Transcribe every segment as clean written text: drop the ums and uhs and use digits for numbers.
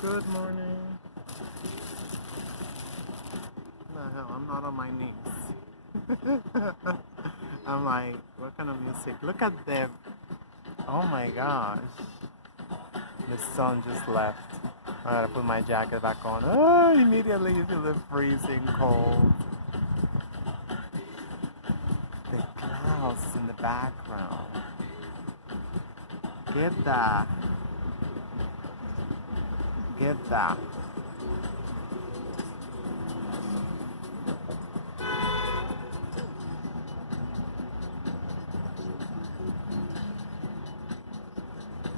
Good morning. What the hell? I'm not on my knees. I'm like, what kind of music? Look at the. Oh my gosh. The sun just left. I gotta put my jacket back on. Oh, immediately you feel the freezing cold. The clouds in the background. Get that. Get that.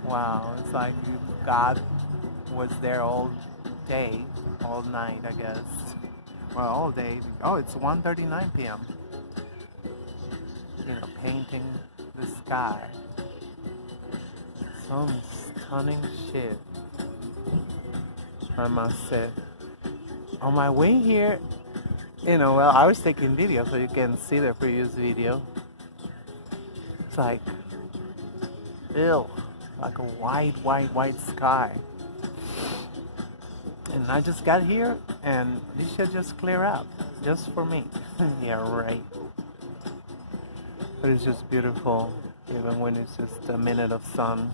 Wow, it's like God was there all day, all night, I guess. Well, all day. Oh, it's 1:39 p.m. Painting the sky. Some stunning shit, I must say. On my way here, well, I was taking video, so you can see the previous video. It's like, ew, like a white sky. And I just got here, and this should just clear up, just for me. Yeah, right. But it's just beautiful, even when it's just a minute of sun.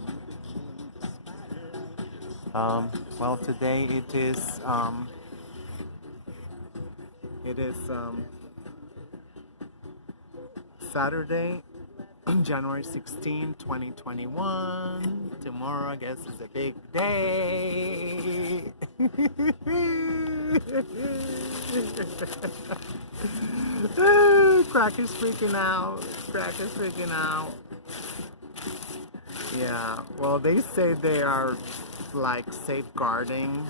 Well, today it is Saturday, January 16, 2021. Tomorrow, I guess, is a big day. Crack is freaking out. Crack is freaking out. Yeah, well, they say they are like safeguarding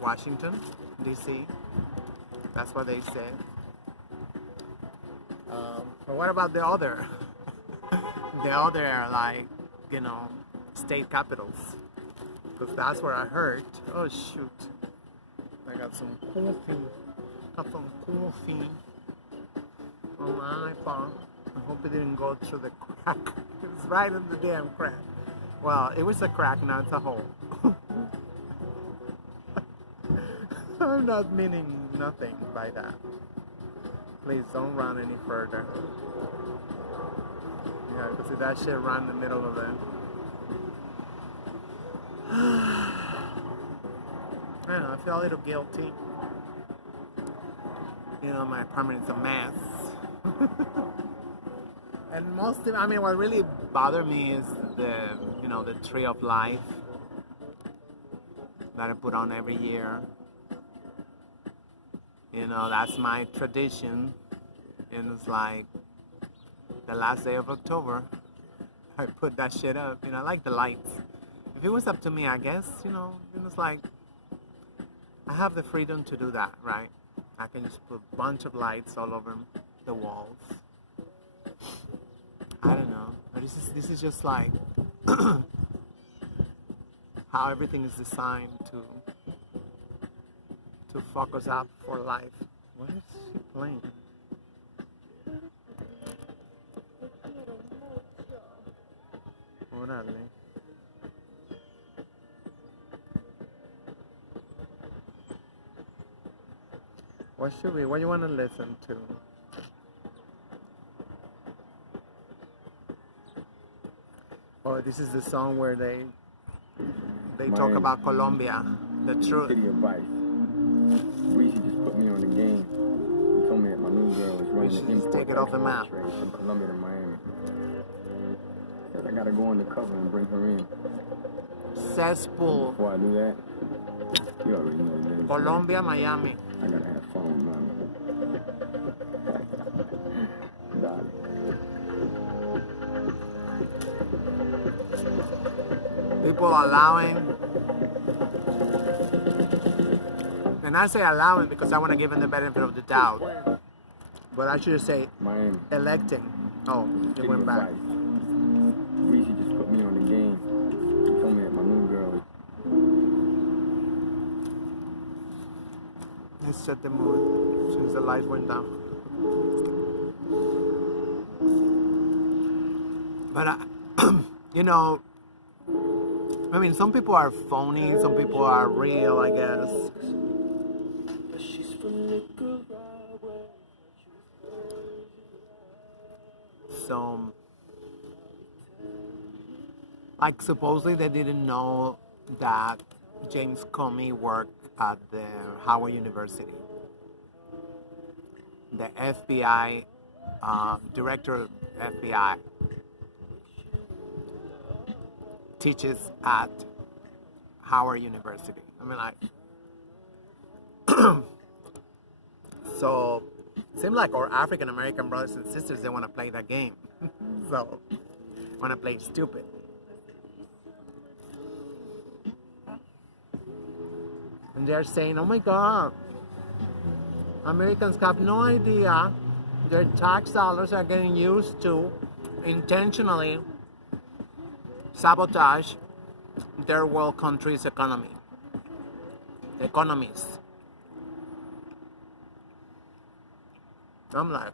Washington, D.C. That's what they say. But what about the other? The other, like, state capitals? Because that's where I heard. Oh, shoot. I got some coffee. On my iPhone. I hope it didn't go through the crack. It was right in the damn crack. Well, it was a crack, not a hole. I'm not meaning nothing by that. Please don't run any further. Yeah, because that shit ran in the middle of it. I don't know, I feel a little guilty. My apartment is a mess. And what really bothered me is the tree of life that I put on every year. That's my tradition. And it's like the last day of October, I put that shit up. I like the lights. If it was up to me, I guess, it's like I have the freedom to do that, right? I can just put a bunch of lights all over the walls. I don't know. But this is just like how everything is designed to fuck us up for life. What is she playing? Órale. What do you want to listen to? Oh, this is the song where they talk about Colombia, the truth. City of Vice. Reese just put me on the game. He told me that my new girl is running the import take it off the map. trade from Colombia to Miami. Said I gotta go undercover and bring her in. Cesspool. Before I do that, you already know the name. Colombia, Miami. I gotta have fun, mommy. Darling. People allowing, and I say allowing because I want to give them the benefit of the doubt, but I should say Miami. electing. Oh, it went back. Reese just put me on the game. He told me that my new girl is... Let's set the mood since the light went down. But I mean, some people are phony, some people are real, I guess. So, like, supposedly they didn't know that James Comey worked at the Howard University. The FBI, director of FBI, teaches at Howard University. I mean, like, so it seems like our African American brothers and sisters, they want to play that game. So, want to play stupid. And they're saying, oh my God, Americans have no idea their tax dollars are getting used to intentionally sabotage their world country's economies. I'm like,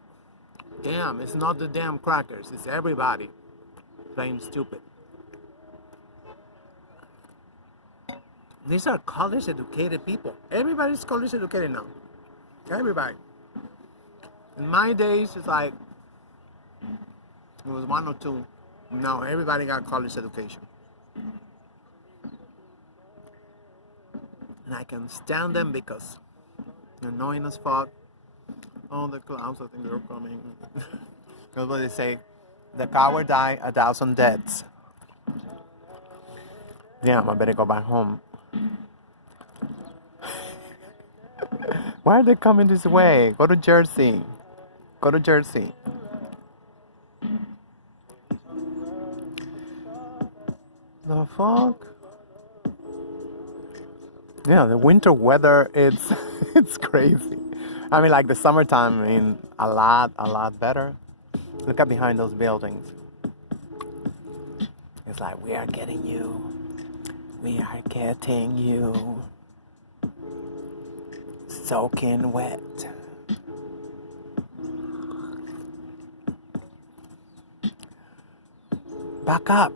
damn, it's not the damn crackers, it's everybody playing stupid. These are college educated people. Everybody's college educated now. Everybody. In my days, it's like, it was one or two. No, everybody got college education. And I can stand them because they're annoying as fuck. Oh, the clowns, I think they're coming. That's what they say. The coward die 1,000 deaths. Damn, I better go back home. Why are they coming this way? Go to Jersey. Go to Jersey. The fuck? Yeah, the winter weather, it's crazy. I mean, like the summertime, I mean, a lot better. Look at behind those buildings. It's like, we are getting you. We are getting you. Soaking wet. Back up.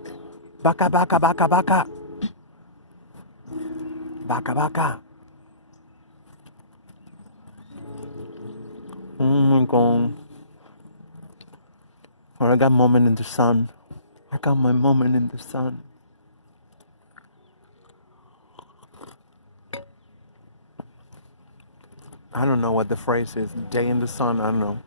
Back up, back up, back up, back up. Back up, back up. Oh my God. I got a moment in the sun. I got my moment in the sun. I don't know what the phrase is. Day in the sun, I don't know.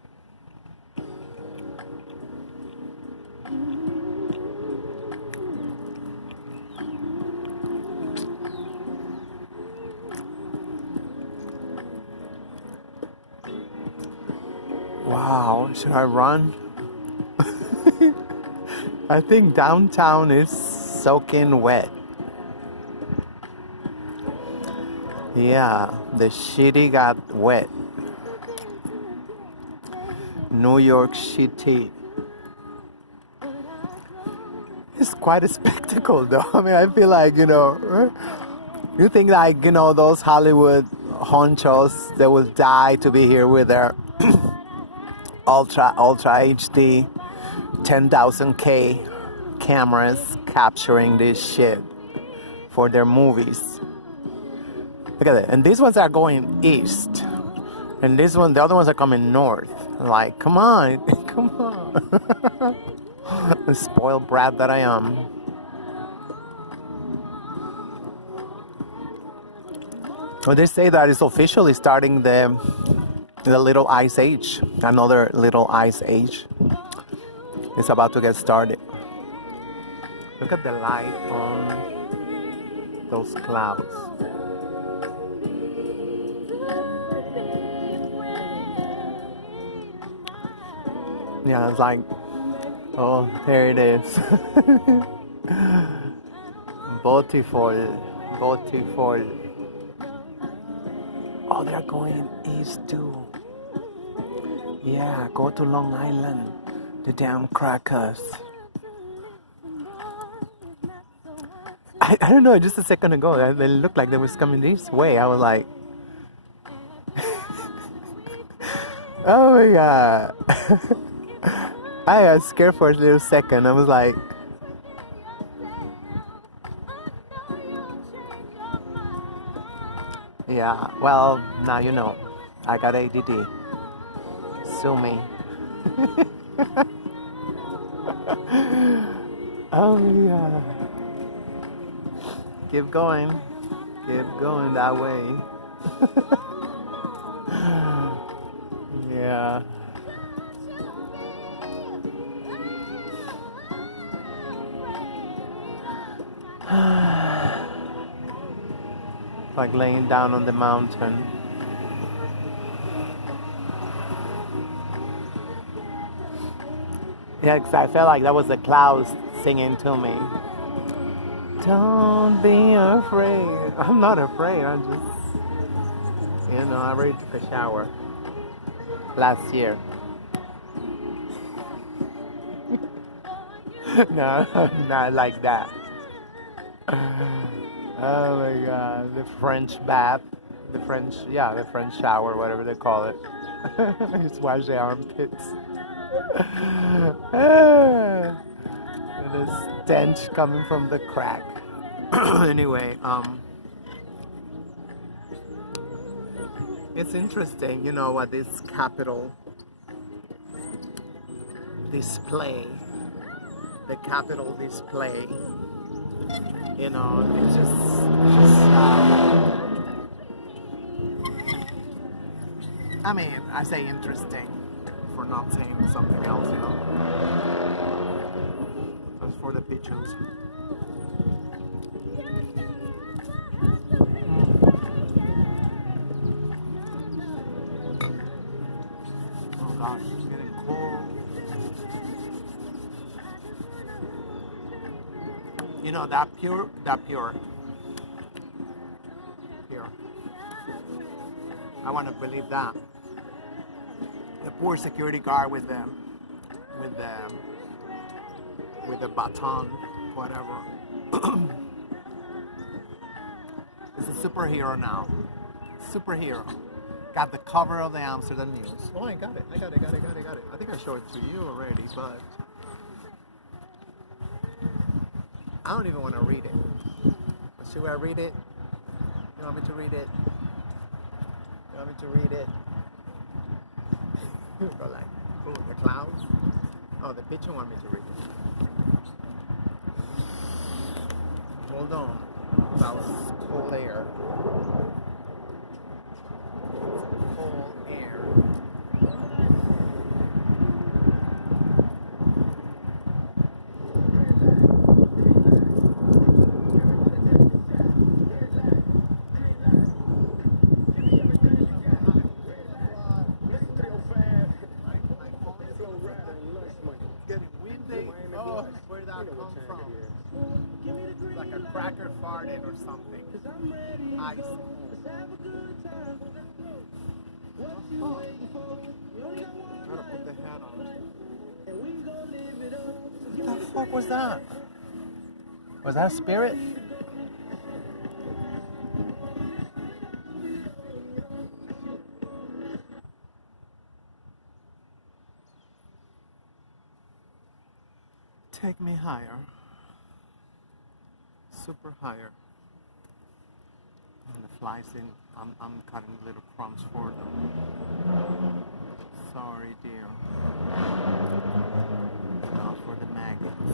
Wow, should I run? I think downtown is soaking wet. Yeah, the city got wet. New York City. It's quite a spectacle though. I mean, I feel like, you think like, those Hollywood honchos, they will die to be here with their ultra HD 10,000K cameras capturing this shit for their movies. Look at it. And these ones are going east. And the other ones are coming north. Like, come on. Come on. The spoiled brat that I am. Well, they say that it's officially starting the little ice age. Another little ice age. It's about to get started. Look at the light on those clouds. Yeah, it's like, oh, there it is. Beautiful. Oh, they're going east too. Yeah, go to Long Island. The damn crackers. I don't know, just a second ago, they looked like they was coming this way. I was like, oh my God. I got scared for a little second. I was like, Yeah, well, now you know. I got ADD. Sue me. Oh, yeah. Keep going. Keep going that way. Yeah. Like laying down on the mountain. Yeah, 'cause I felt like that was the clouds singing to me. Don't be afraid. I'm not afraid. I'm just, I already took a shower last year. No, not like that. Oh my God, the French bath, the French shower, whatever they call it. Just wash the armpits. And the stench coming from the crack. Anyway, it's interesting, what this Capitol display, the Capitol display, it's just I mean, I say interesting for not saying something else, Just for the pictures. Oh gosh, it's getting cold. That pure. I want to believe that. The poor security guard with the baton, whatever. Is a superhero now. Superhero. Got the cover of the Amsterdam News. Oh, I got it. I think I showed it to you already, but I don't even want to read it. Should I read it? You want me to read it? Go like, oh, the clouds. Oh, the picture want me to read it. Hold on. That was cold air. Cold air. Come from? Like a cracker farted or something. Ice. Gotta put the hat on. What the fuck was that? Was that a spirit? Take me higher. Super higher. And the flies in. I'm cutting little crumbs for them. Sorry, dear. Not for the maggots.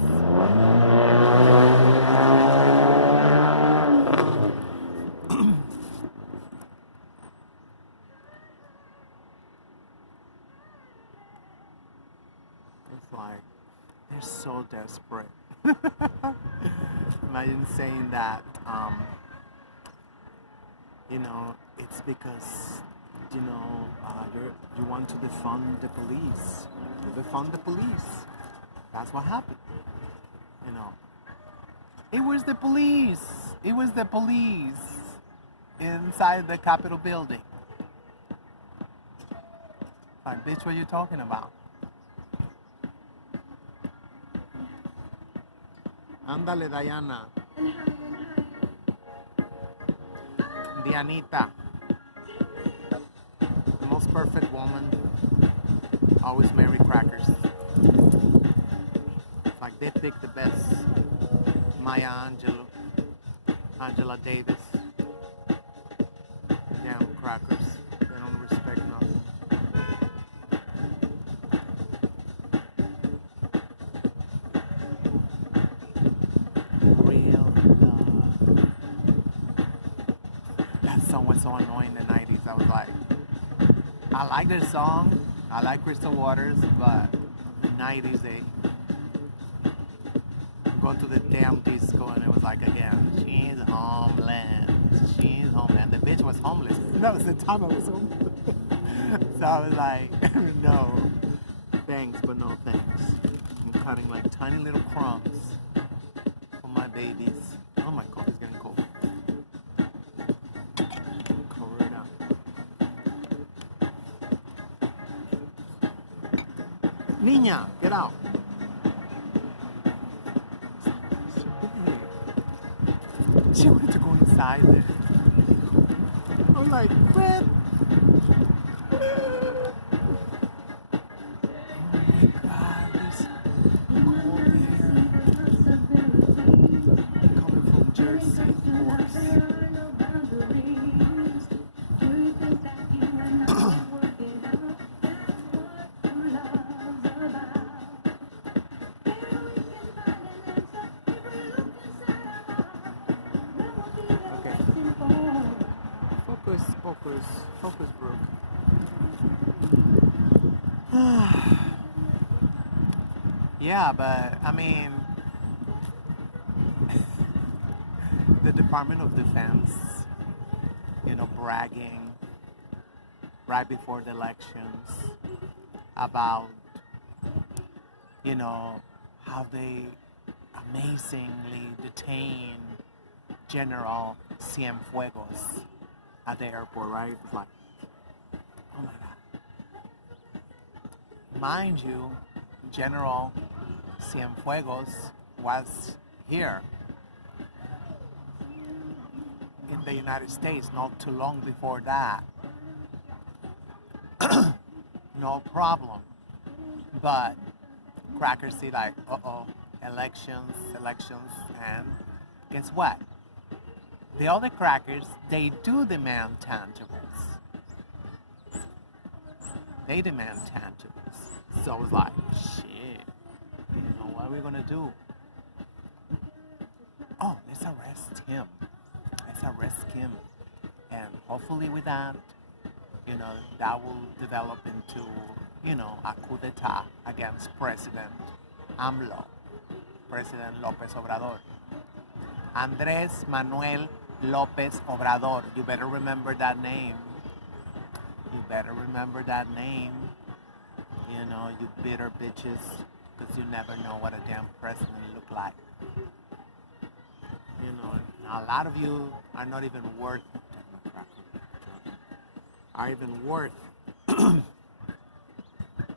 It's like they're so desperate. Imagine saying that, it's because, you want to defund the police. Defund the police. That's what happened. It was the police. It was the police inside the Capitol building. Like, bitch, what are you talking about? Ándale, Diana. Dianita. The most perfect woman. Always marry crackers. Like, they picked the best. Maya Angelou. Angela Davis. crackers. They don't respect nothing. Real love. That song was so annoying in the 90s. I was like, I like their song. I like Crystal Waters, but in the 90s they go to the damn disco and it was like again, she's homeless. She's homeless. And the bitch was homeless. That was the time I was homeless. So I was like, no, thanks, but no thanks. I'm cutting like tiny little crumbs for my babies. Oh my god, it's getting cold. Cover it up. Niña, get out. She wanted to go inside there. I was like, Fred. Oh my god, this cold air. Coming from Jersey, of course. Focus, Brooke. Yeah, but I mean, the Department of Defense, bragging right before the elections about, how they amazingly detain General Cienfuegos at the airport, right? It's like, oh my god. Mind you, General Cienfuegos was here in the United States not too long before that. No problem. But crackers see like, elections, and guess what? The other crackers, they do demand tangibles. They demand tangibles. So I was like, shit, what are we gonna do? Oh, let's arrest him. And hopefully with that, that will develop into, a coup d'etat against President AMLO, President López Obrador. Andrés Manuel López Obrador. You better remember that name. You bitter bitches, because you never know what a damn president look like. A lot of you are not even worth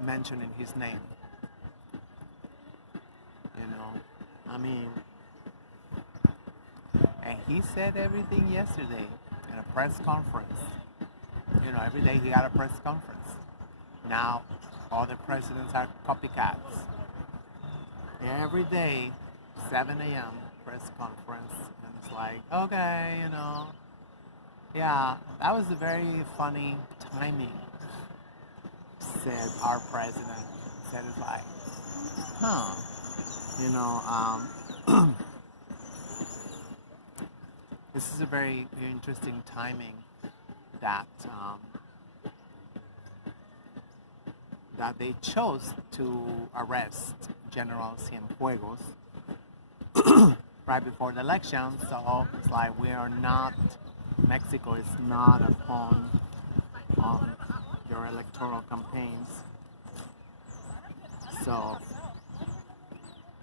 mentioning his name. And he said everything yesterday in a press conference. Every day he had a press conference. Now, all the presidents are copycats. Every day, 7 a.m. press conference. And it's like, okay, yeah, that was a very funny timing, said our president. Said it's like, this is a very interesting timing that that they chose to arrest General Cienfuegos right before the election. So it's like Mexico is not a pawn on your electoral campaigns. So,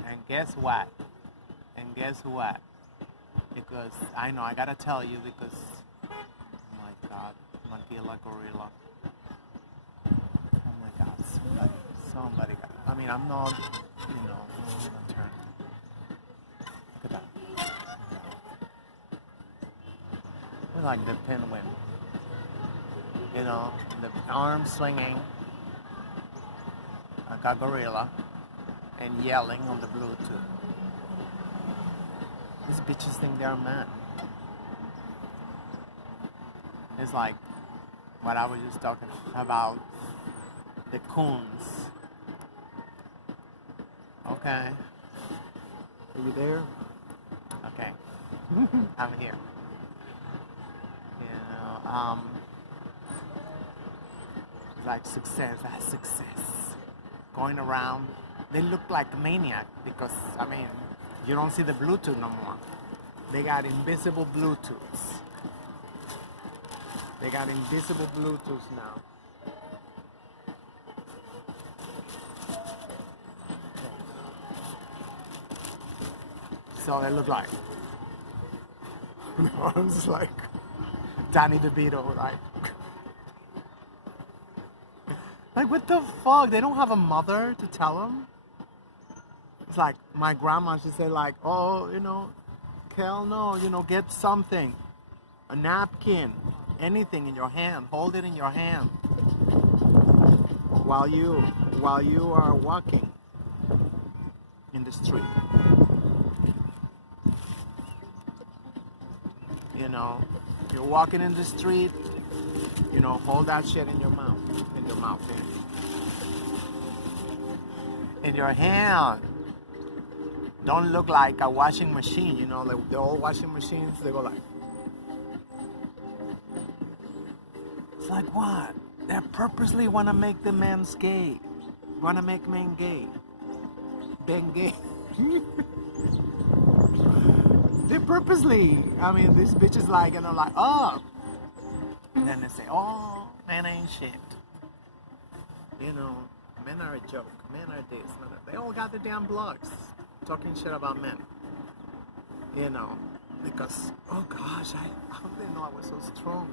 and guess what? Because I know I gotta tell you, because oh my god, Maguila Gorilla. Oh my god, somebody got, I'm not, I'm gonna turn. Look at that. We're like the pinwheel. The arm slinging like a gorilla and yelling on the Bluetooth. These bitches think they're men. It's like, what I was just talking about, the coons. Okay. Are you there? Okay. I'm here. You know, like success, that's success. Going around, they look like a maniac because, I mean, you don't see the Bluetooth no more. They got invisible Bluetooths. They got invisible Bluetooths now. So they look like, I was like Danny DeVito, like what the fuck? They don't have a mother to tell them. It's like my grandma. She said like, oh, you know, Kel, no, you know, get something, a napkin, anything in your hand. Hold it in your hand while you are walking in the street. You know, you're walking in the street, you know, hold that shit in your mouth, in your hand. Don't look like a washing machine, you know, like the old washing machines, they go like, it's like what? They purposely want to make the men gay, want to make men gay, ben gay. They purposely, I mean, these bitches like, and they're like, oh. And then they say, oh, men ain't shit. You know, men are a joke. Men are this. Men are, they all got the damn blogs talking shit about men. You know, because, oh gosh, I didn't know I was so strong.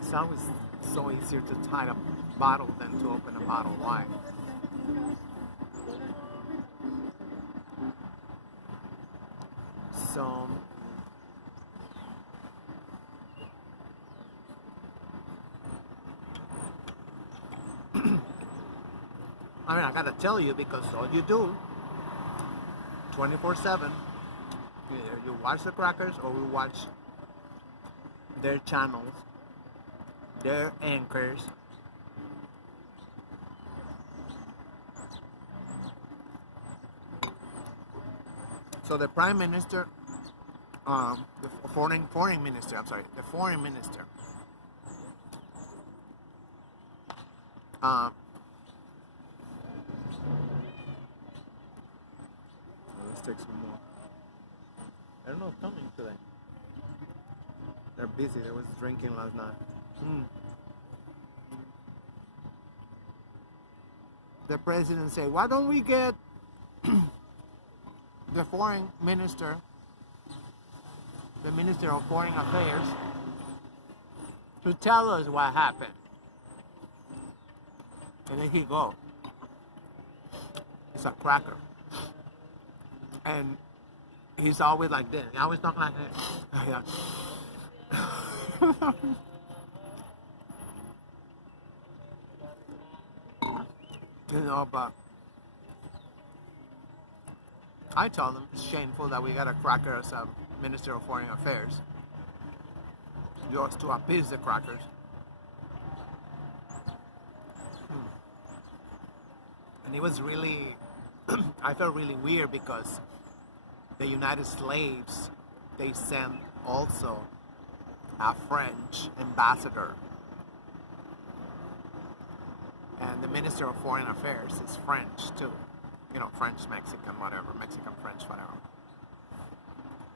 It's always so easier to tie a bottle than to open a bottle. Why? So, I mean, I gotta tell you because all you do 24/7, either you watch the Crackers or we watch their channels, their anchors. So the Prime Minister, the foreign minister, I'm sorry, the foreign minister, let's take some more. They're not coming today. They're busy. They was drinking last night. The president said, why don't we get the foreign minister, the Minister of Foreign Affairs, to tell us what happened. And then he go. It's a cracker. And he's always like this. He always talking like that. You know, but I tell them it's shameful that we got a cracker as a Minister of Foreign Affairs. Yours to appease the crackers. And it was really, I felt really weird because the United Slaves, they sent also a French ambassador. And the Minister of Foreign Affairs is French too. You know, French, Mexican, whatever. Mexican, French, whatever.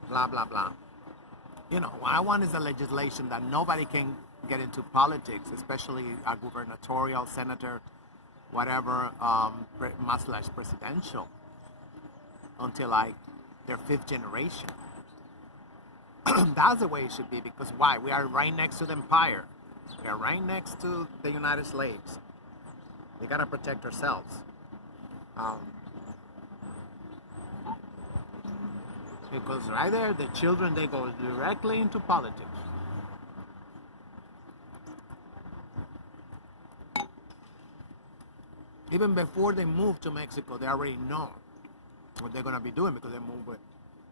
Blah, blah, blah. You know, what I want is a legislation that nobody can get into politics, especially a gubernatorial, senator, whatever, much less presidential, until like their fifth generation. That's the way it should be, because why? We are right next to the empire. We are right next to the United States. We gotta protect ourselves. Because right there, the children, they go directly into politics. Even before they move to Mexico, they already know what they're gonna be doing because they move with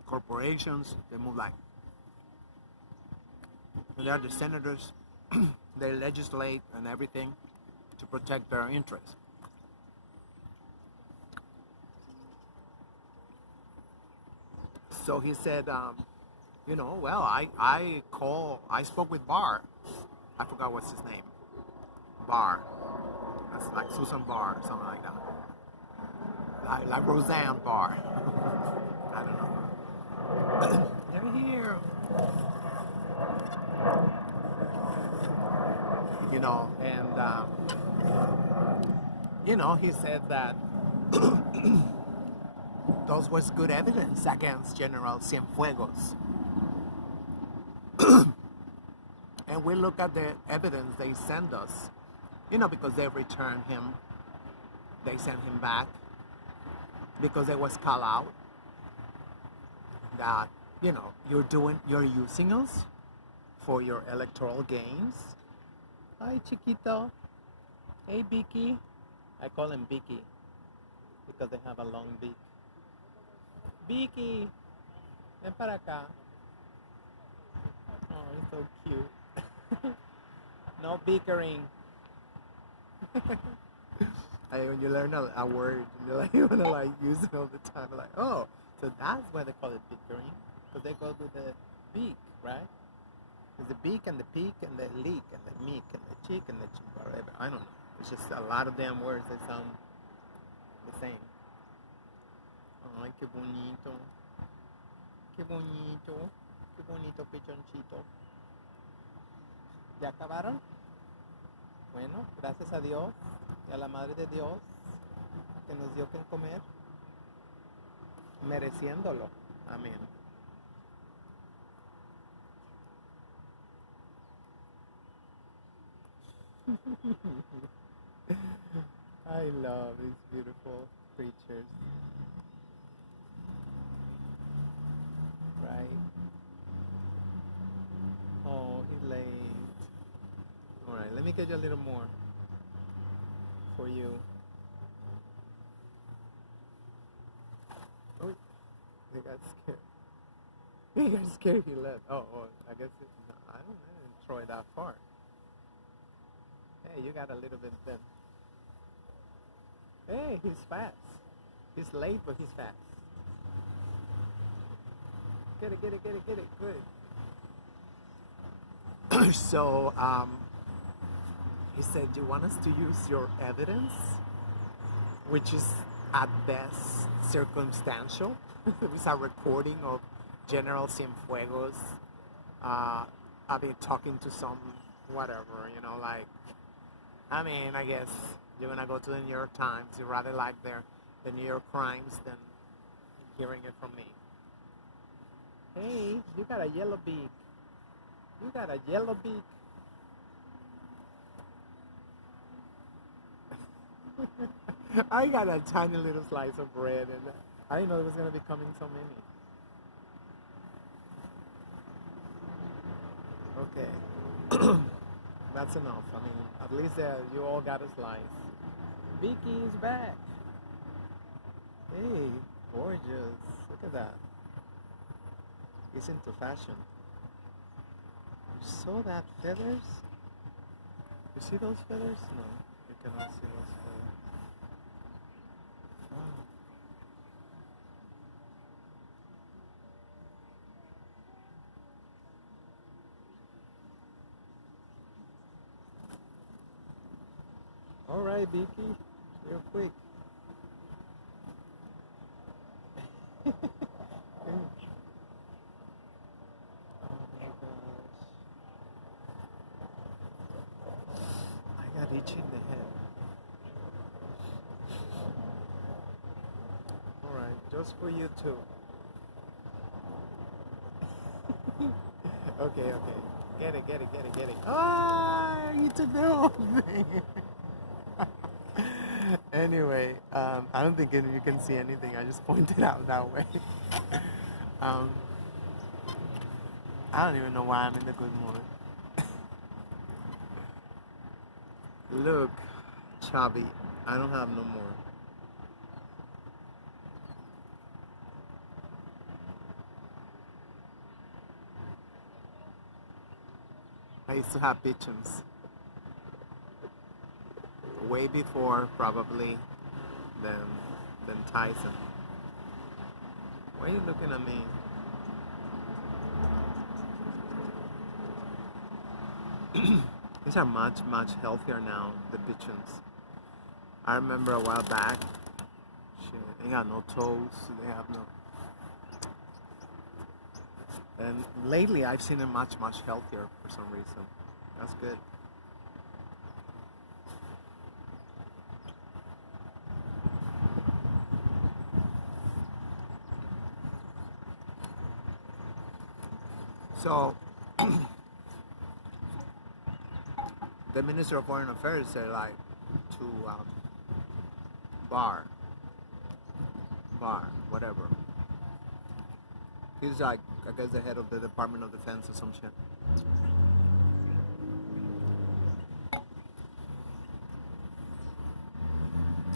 corporations, they move like, they're the senators, they legislate and everything to protect their interests. So he said, well, I spoke with Barr. I forgot what's his name. Barr. That's like Susan Barr, something like that. Like Roseanne Barr. I don't know. They're here. And he said that those was good evidence against General Cienfuegos. And we look at the evidence they send us, because they returned him, they sent him back, because it was called out that, you're using us for your electoral gains. Hi, Chiquito. Hey, Vicky. I call him Vicky because they have a long beak. Vicky, ven para acá. Oh, he's so cute. No bickering. When you learn a word, you want to use it all the time. Like, oh, so that's why they call it bickering, because they go with the beak, right? There's the beak and the peak and the leak and the meek and the cheek and the cheek, whatever. I don't know. It's just a lot of damn words that sound the same. Ay, qué bonito. Qué bonito. Qué bonito pichoncito. ¿Ya acabaron? Bueno, gracias a Dios y a la Madre de Dios que nos dio que comer, mereciéndolo. Amén. I love these beautiful creatures. Right? Oh, he's late. Alright, let me get you a little more for you. Oh, he got scared. He got scared he left. Oh, I guess no, I didn't throw it that far. Hey, you got a little bit then. Hey, he's fast. He's late, but he's fast. Get it. Good. So, he said, you want us to use your evidence, which is at best circumstantial. It's a recording of General Cienfuegos, talking to some whatever, I guess you're gonna go to the New York Times. You rather like the New York Crimes than hearing it from me. Hey, you got a yellow beak. I got a tiny little slice of bread, and I didn't know there was gonna be coming so many. Okay. That's enough. At least you all got a slice. Vicky is back. Hey, gorgeous. Look at that. He's into fashion. You saw that feathers? You see those feathers? No, you cannot see those feathers. Wow. All right, Vicky, real quick. I got itchy in the head. Alright, just for you too. Okay. Get it. Ah, you took the whole thing. Anyway, I don't think you can see anything. I just pointed out that way. I don't even know why I'm in the good mood. Look, chubby, I don't have no more. I used to have pigeons way before probably than Tyson. Why are you looking at me? These are much healthier now, the pigeons. I remember a while back, shit, they got no toes, they have no. And lately I've seen them much healthier for some reason. That's good. So, the Minister of Foreign Affairs said like to Barr, whatever. He's like, I guess, the head of the Department of Defense or some shit.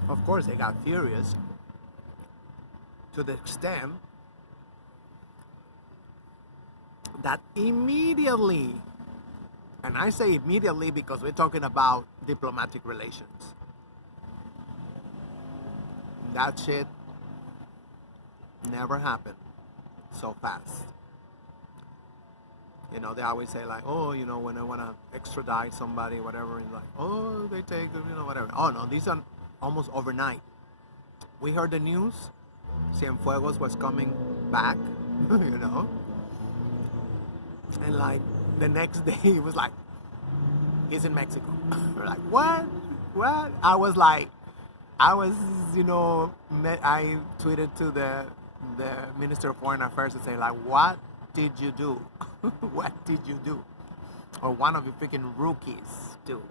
Of course, they got furious to the extent that immediately, and I say immediately because we're talking about diplomatic relations, that shit never happened so fast. You know, they always say like, oh, you know, when I want to extradite somebody, whatever, it's like, oh, they take, you know, whatever. Oh no, these are almost overnight. We heard the news, Cienfuegos was coming back, you know, and like the next day it was like, he's in Mexico. We're like, what? I was, you know, I tweeted to the Minister of Foreign Affairs to say like, what did you do? What did you do? Or one of your freaking rookies do?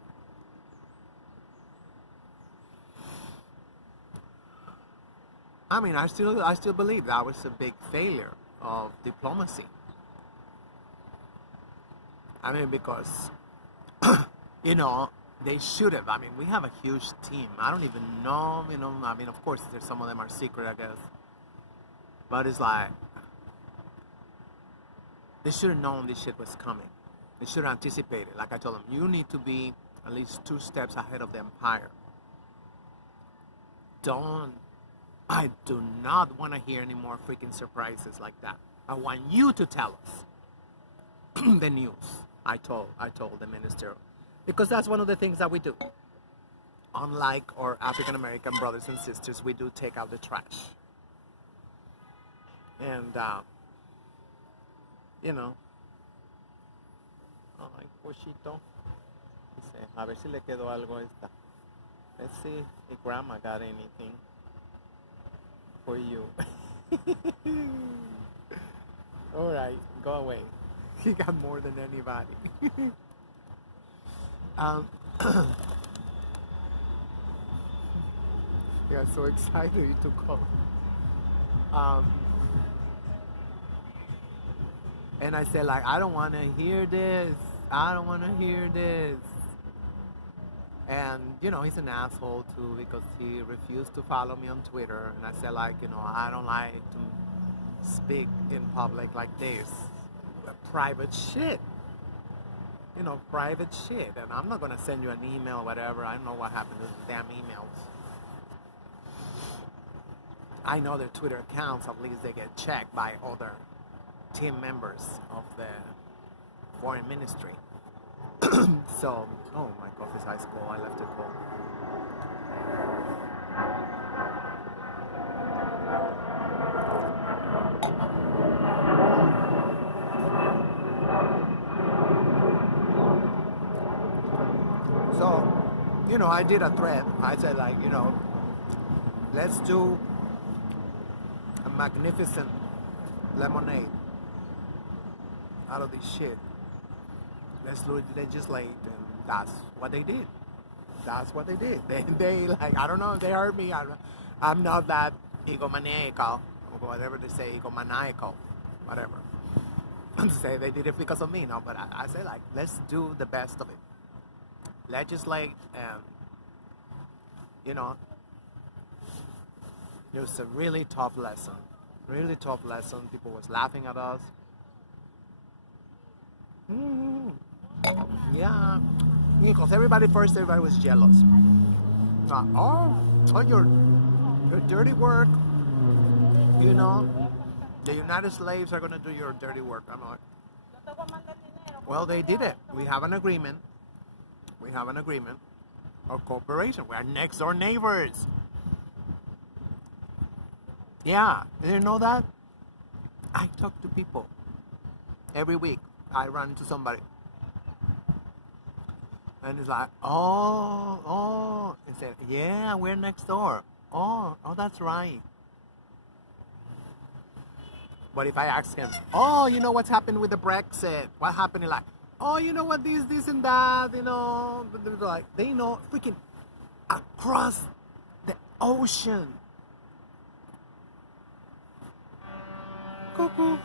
I mean, I still believe that was a big failure of diplomacy. I mean, because you know, they should have. I mean, we have a huge team. I don't even know, you know, I mean, of course, there's some of them are secret, I guess. But it's like, they should have known this shit was coming. They should have anticipated. Like I told them, you need to be at least 2 steps ahead of the empire. I do not want to hear any more freaking surprises like that. I want you to tell us the news. I told the minister, because that's one of the things that we do. Unlike our African American brothers and sisters, we do take out the trash. And you know, ay, pochito. Dice, a ver si le quedó algo a esta. Let's see if grandma got anything for you. All right, go away. He got more than anybody. Yeah, so excited to call. And I said like, I don't want to hear this. I don't want to hear this. And you know, he's an asshole too, because he refused to follow me on Twitter. And I said like, you know, I don't like to speak in public like this. Private shit. You know, private shit. And I'm not going to send you an email or whatever. I don't know what happened to the damn emails. I know their Twitter accounts, at least they get checked by other team members of the foreign ministry. So, oh, my coffee's ice cold. I left it cold. So, you know, I did a thread. I said like, you know, let's do a magnificent lemonade out of this shit. Let's legislate, and that's what they did. That's what they did. They like, I don't know if they heard me. I'm not that egomaniacal, or whatever they say, egomaniacal, whatever. Say they did it because of me, no, but I say like, let's do the best of it. Legislate, and you know, it was a really tough lesson. Really tough lesson. People was laughing at us. Yeah, because everybody was jealous. Oh, your dirty work, you know, the United Slaves are gonna do your dirty work. I'm like, well, they did it. We have an agreement. We have an agreement of cooperation. We are next door neighbors. Yeah, you didn't know that? I talk to people every week. I run into somebody. And it's like, oh. He said, yeah, we're next door. Oh, that's right. But if I ask him, oh, you know what's happened with the Brexit? What happened? Like, oh, you know what, this and that, you know. Like, they know freaking across the ocean. Cuckoo.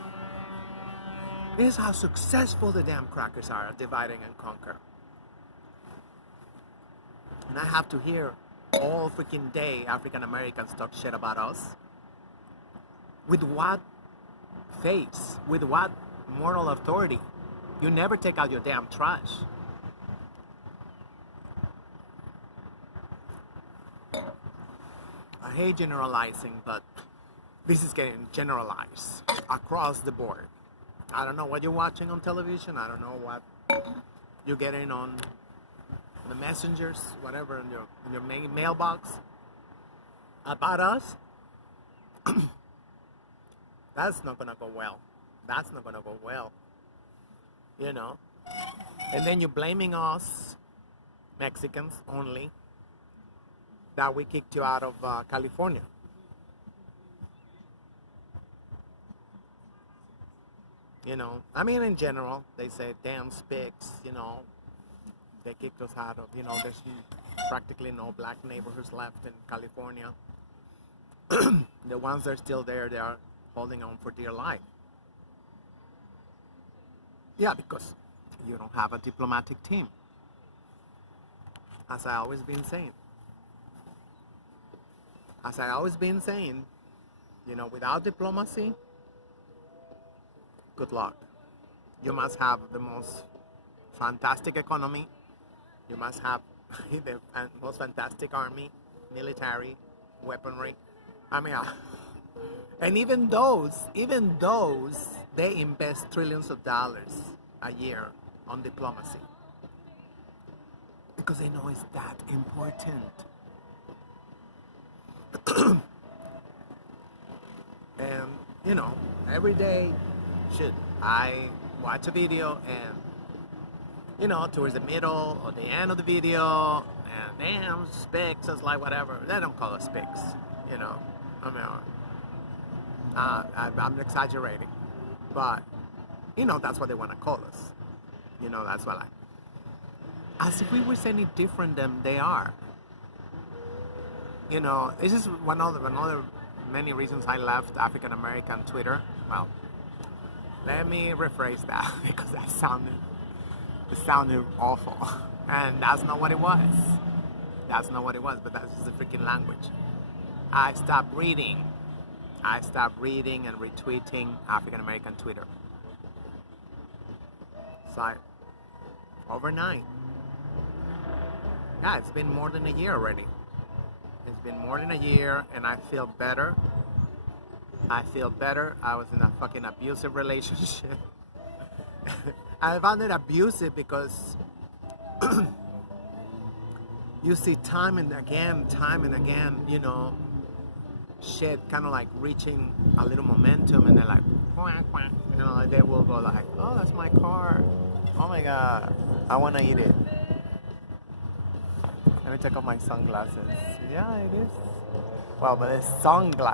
This is how successful the damn crackers are at dividing and conquer. And I have to hear all freaking day African Americans talk shit about us. With what face? With what moral authority? You never take out your damn trash. I hate generalizing, but this is getting generalized across the board. I don't know what you're watching on television. I don't know what you're getting on the messengers, whatever, in your mailbox about us. That's not gonna go well. That's not gonna go well. You know? And then you're blaming us, Mexicans only, that we kicked you out of California. You know, I mean, in general, they say, damn spics, you know, they kicked us out of, you know, there's practically no black neighborhoods left in California. The ones that are still there, they are holding on for dear life. Yeah, because you don't have a diplomatic team. As I always been saying. You know, without diplomacy, good luck. You must have the most fantastic economy. You must have the most fantastic army, military, weaponry. I mean, and even those, they invest trillions of dollars a year on diplomacy. Because they know it's that important. And, you know, every day, I watch a video and, you know, towards the middle or the end of the video, and damn, spics, it's like whatever. They don't call us spics, you know. I mean, I'm exaggerating. But, you know, that's what they want to call us. You know, that's what as if we were any different than they are. You know, this is one of the many reasons I left African American Twitter. Well, let me rephrase that because it sounded awful. And that's not what it was. But that's just the freaking language. I stopped reading and retweeting African American Twitter. It's like overnight. Yeah, it's been more than a year already. It's been more than a year and I feel better. I was in a fucking abusive relationship. I found it abusive because you see time and again, you know, shit kind of like reaching a little momentum and they're like, quack, quack. You know, they will go like, oh, that's my car. Oh my God, I want to eat it. Let me take off my sunglasses. Yeah, it is. Well, but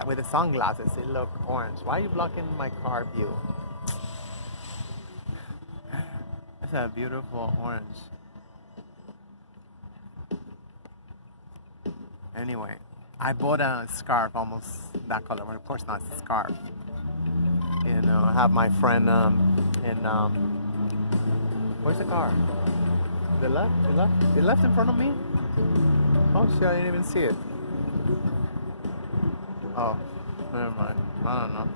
with the sunglasses, it looks orange. Why are you blocking my car view? That's a beautiful orange. Anyway, I bought a scarf almost that color. Well, of course not, it's a scarf. You know, I have my friend where's the car? The left in front of me? Oh shit, I didn't even see it. Oh, never mind. I don't know.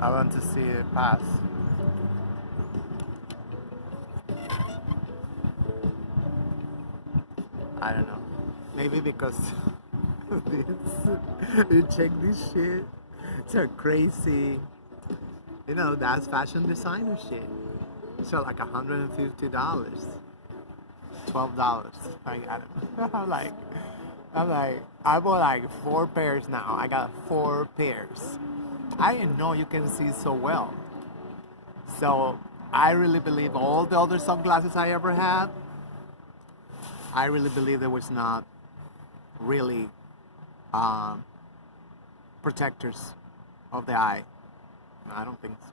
I want to see it pass. I don't know. Maybe because this, you check this shit. It's a crazy, that's fashion designer shit. So like $150, $12. I got it. I bought like 4 pairs now. I got 4 pairs. I didn't know you can see so well. So I really believe all the other sunglasses I ever had, I really believe there was not really protectors of the eye. I don't think so.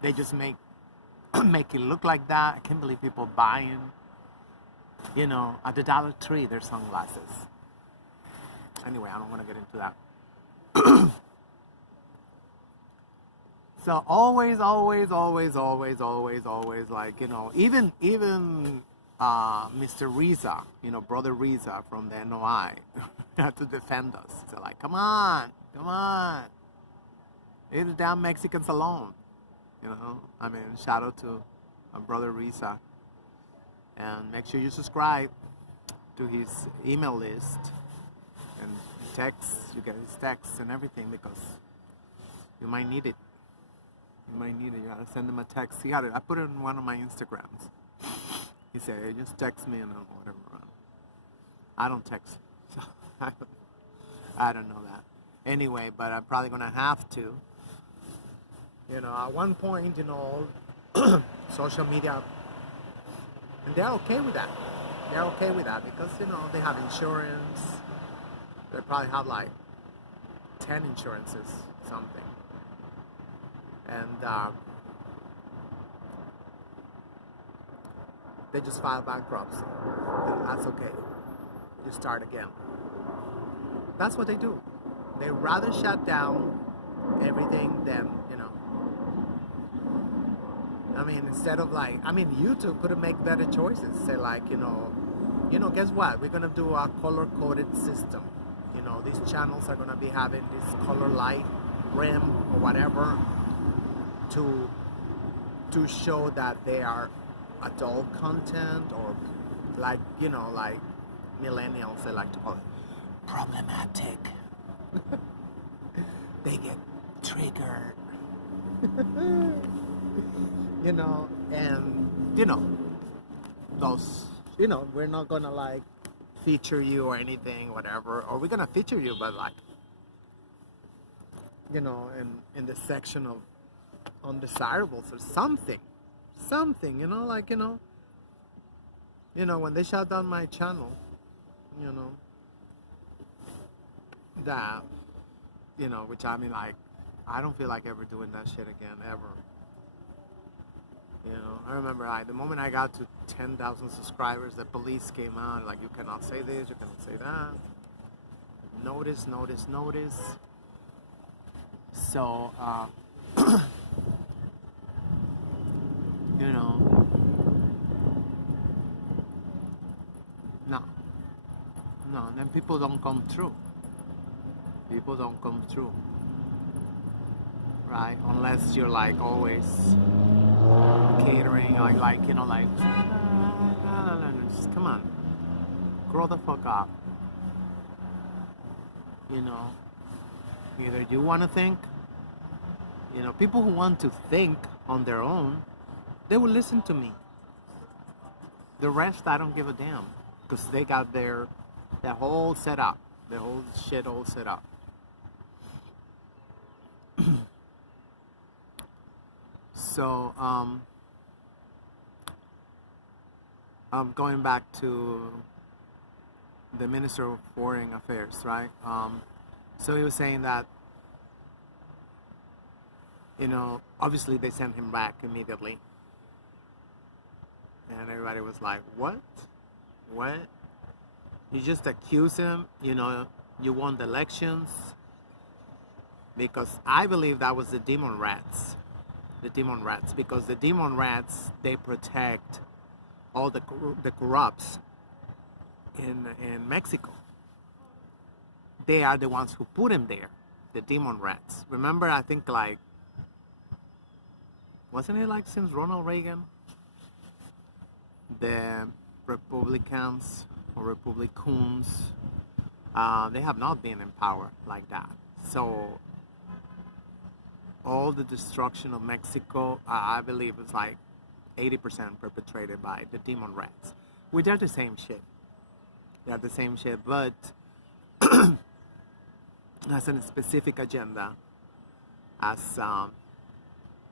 They just make it look like that. I can't believe people buying, at the Dollar Tree, their sunglasses. Anyway, I don't want to get into that. So always, like, even Mr. Riza, Brother Riza from the NOI, had to defend us. So like, come on. Leave the damn Mexicans alone. Shout out to my brother Riza. And make sure you subscribe to his email list and you get his texts and everything, because you might need it. You gotta send him a text. I put it in one of my Instagrams. He said, hey, just text me and whatever. I don't text, so I don't know that. Anyway, but I'm probably gonna have to. At one point, social media, and they're okay with that. They're okay with that because, they have insurance. They probably have like 10 insurances, something. And they just file bankruptcy. And that's okay. You start again. That's what they do. They rather shut down everything than, instead of YouTube could make better choices. Say like, guess what? We're gonna do a color-coded system. These channels are gonna be having this color light rim or whatever to show that they are adult content, or like millennials, they like to call it problematic. They get triggered. Those, we're not gonna like feature you or anything, whatever, or we're gonna feature you, but like, in the section of undesirables or something, when they shut down my channel, that, which I don't feel like ever doing that shit again, ever. I remember the moment I got to 10,000 subscribers, the police came out, like, you cannot say this, you cannot say that. Notice. So, no, and then people don't come through. Right? Unless you're like always catering, just come on, grow the fuck up. Either you want to think, people who want to think on their own, they will listen to me. The rest, I don't give a damn, because they got their whole setup, their whole shit all set up. So, I'm going back to the Minister of Foreign Affairs, right? So he was saying that, obviously they sent him back immediately. And everybody was like, what? You just accuse him, you won the elections. Because I believe that was the demon rats. Because the demon rats, they protect all the corrupts in Mexico. They are the ones who put him there, the demon rats. Remember, I think wasn't it like since Ronald Reagan, the Republicans or Republicans, they have not been in power like that. So all the destruction of Mexico, I believe, is like 80% perpetrated by the Demon Rats, which are the same shit. They're the same shit, but has a specific agenda. As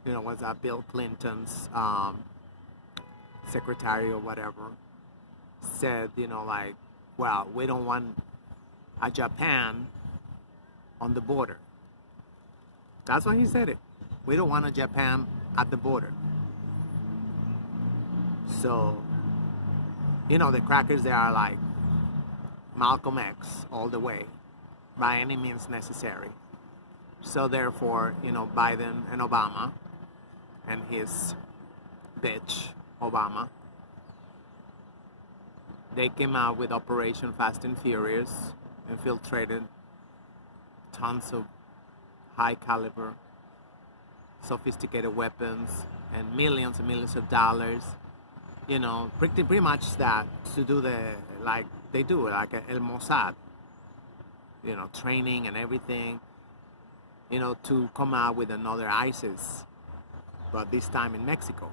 was that Bill Clinton's secretary or whatever said, like, well, we don't want a Japan on the border. That's why he said it. We don't want a Japan at the border. So, the crackers, they are like Malcolm X all the way, by any means necessary. So therefore, Biden and Obama and his bitch, Obama, they came out with Operation Fast and Furious, infiltrated tons of high caliber, sophisticated weapons, and millions of dollars, pretty much that to do like they do, like El Mossad, training and everything, to come out with another ISIS, but this time in Mexico,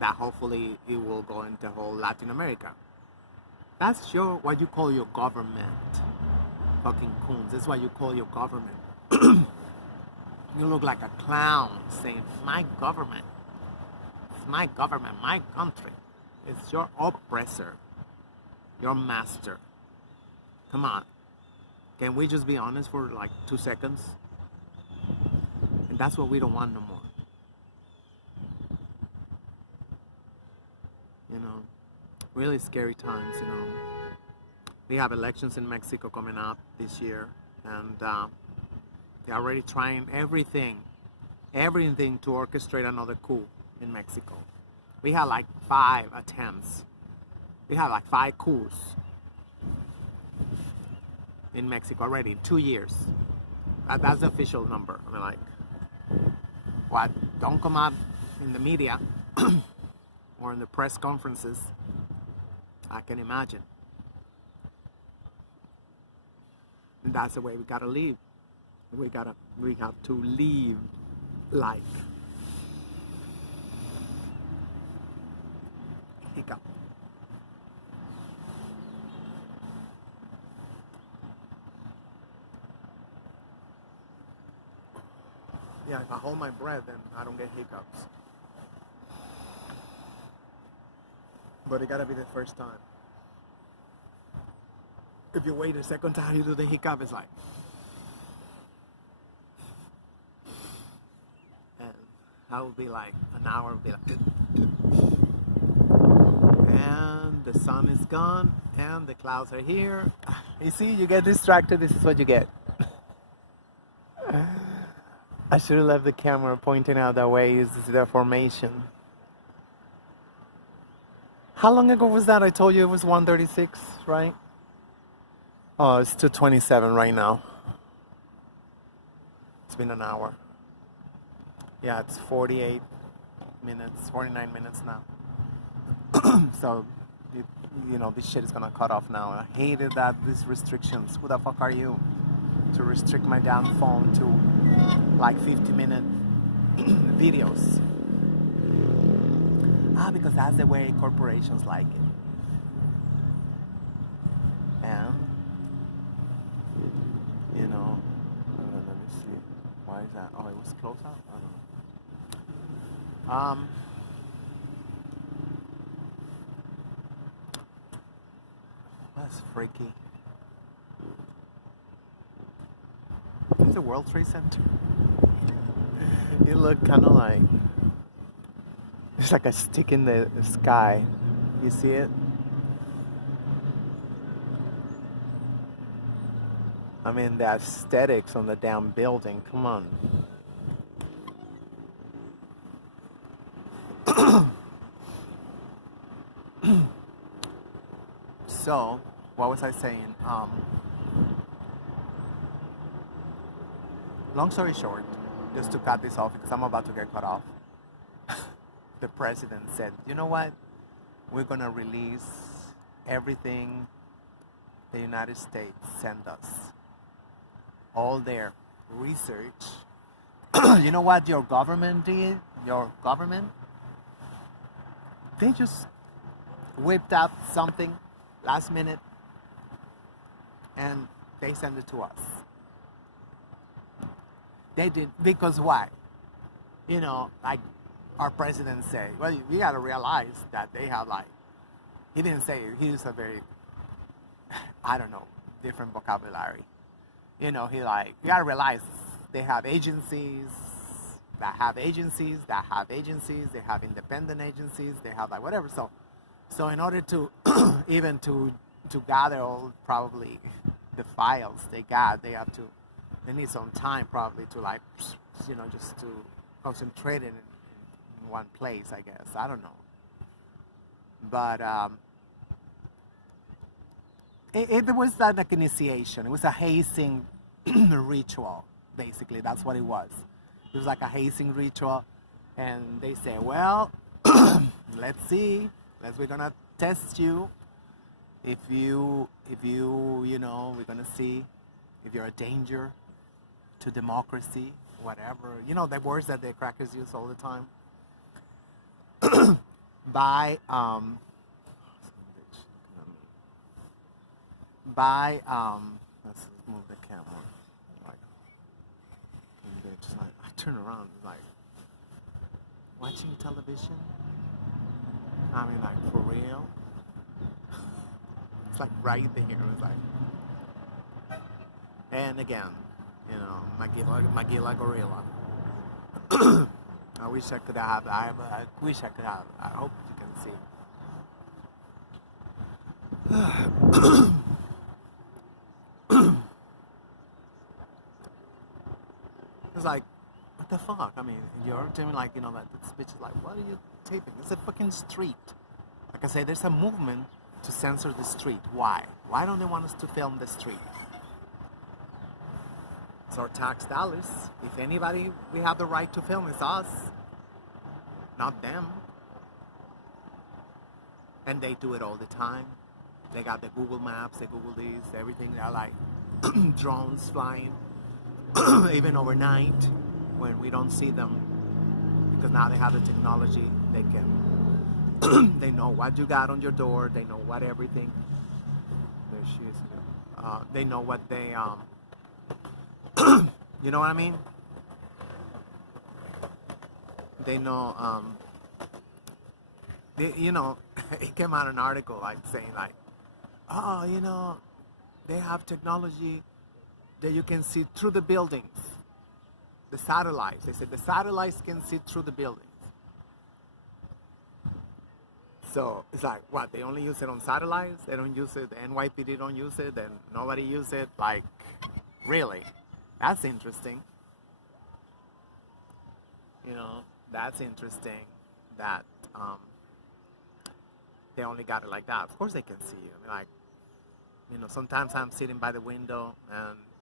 that hopefully it will go into whole Latin America. That's what you call your government, fucking coons. That's what you call your government. You look like a clown saying, my government. It's my government, my country. It's your oppressor, your master. Come on. Can we just be honest for like 2 seconds? And that's what we don't want no more. Really scary times, We have elections in Mexico coming up this year, and they're already trying everything to orchestrate another coup in Mexico. We had like 5 attempts. We had like 5 coups in Mexico already in 2 years. That's the official number. I mean, like, what? Don't come out in the media or in the press conferences. I can imagine. And that's the way we gotta live. We have to live life. Hiccup. Yeah, if I hold my breath, then I don't get hiccups. But it gotta be the first time. If you wait a second time you do the hiccup, it's like, and I will be like an hour, will be like, and the sun is gone, and the clouds are here. You see, you get distracted. This is what you get. I should have left the camera pointing out that way. This is the formation. How long ago was that? I told you it was 1:36, right? Oh, it's 2:27 right now. It's been an hour. Yeah, it's 49 minutes now. So, this shit is gonna cut off now. I hated these restrictions. Who the fuck are you to restrict my damn phone to like 50-minute videos? Because that's the way corporations like it. And, let me see. Why is that? Oh, it was close out? I don't know. That's freaky. It's the World Trade Center. It looked kind of like, it's like a stick in the sky. You see it? I mean, the aesthetics on the damn building. Come on. So, what was I saying? Long story short, just to cut this off because I'm about to get cut off. The president said, you know what? We're going to release everything the United States sent us all their research. You know what your government did? Your government? They just whipped up something last minute and they sent it to us. They did, because why? You know, like our president said, well, we got to realize that they have like, he didn't say it, he used a very, I don't know, different vocabulary. You know, he like, you got to realize they have agencies that have agencies that have agencies, they have independent agencies, they have like whatever. So in order to even to gather all probably the files they got, they need some time probably to like, you know, just to concentrate it in one place, I guess. I don't know. But it was like an initiation. It was a hazing ritual, basically. That's what it was. It was like a hazing ritual. And they say, well, let's see. We're gonna test you. If you know, we're gonna see if you're a danger to democracy, whatever. You know, the words that the crackers use all the time. by let's move the camera. Like, just like I turn around, like watching television. I mean, like for real. It's like right there. It's like, and again, you know, Magilla Gorilla. I wish I could have. I wish I could have. I hope you can see. It's like, what the fuck? I mean, you're doing like, you know, like this bitch is like, what are you taping? It's a fucking street. Like I say, there's a movement to censor the street. Why? Why don't they want us to film the street? It's our tax dollars. If anybody, we have the right to film, it's us, not them. And they do it all the time. They got the Google Maps, they Google these, everything. They're like drones flying, even overnight when we don't see them. Because now they have the technology, they can, they know what you got on your door, they know what everything. There she is. They know what they, you know what I mean? They know, you know, it came out an article like saying like, oh, you know, they have technology that you can see through the buildings. The satellites. They said the satellites can see through the buildings. So it's like, what? They only use it on satellites? They don't use it. The NYPD don't use it, and nobody use it. Like, really? That's interesting. You know, that's interesting that they only got it like that. Of course they can see you. I mean, like, you know, sometimes I'm sitting by the window and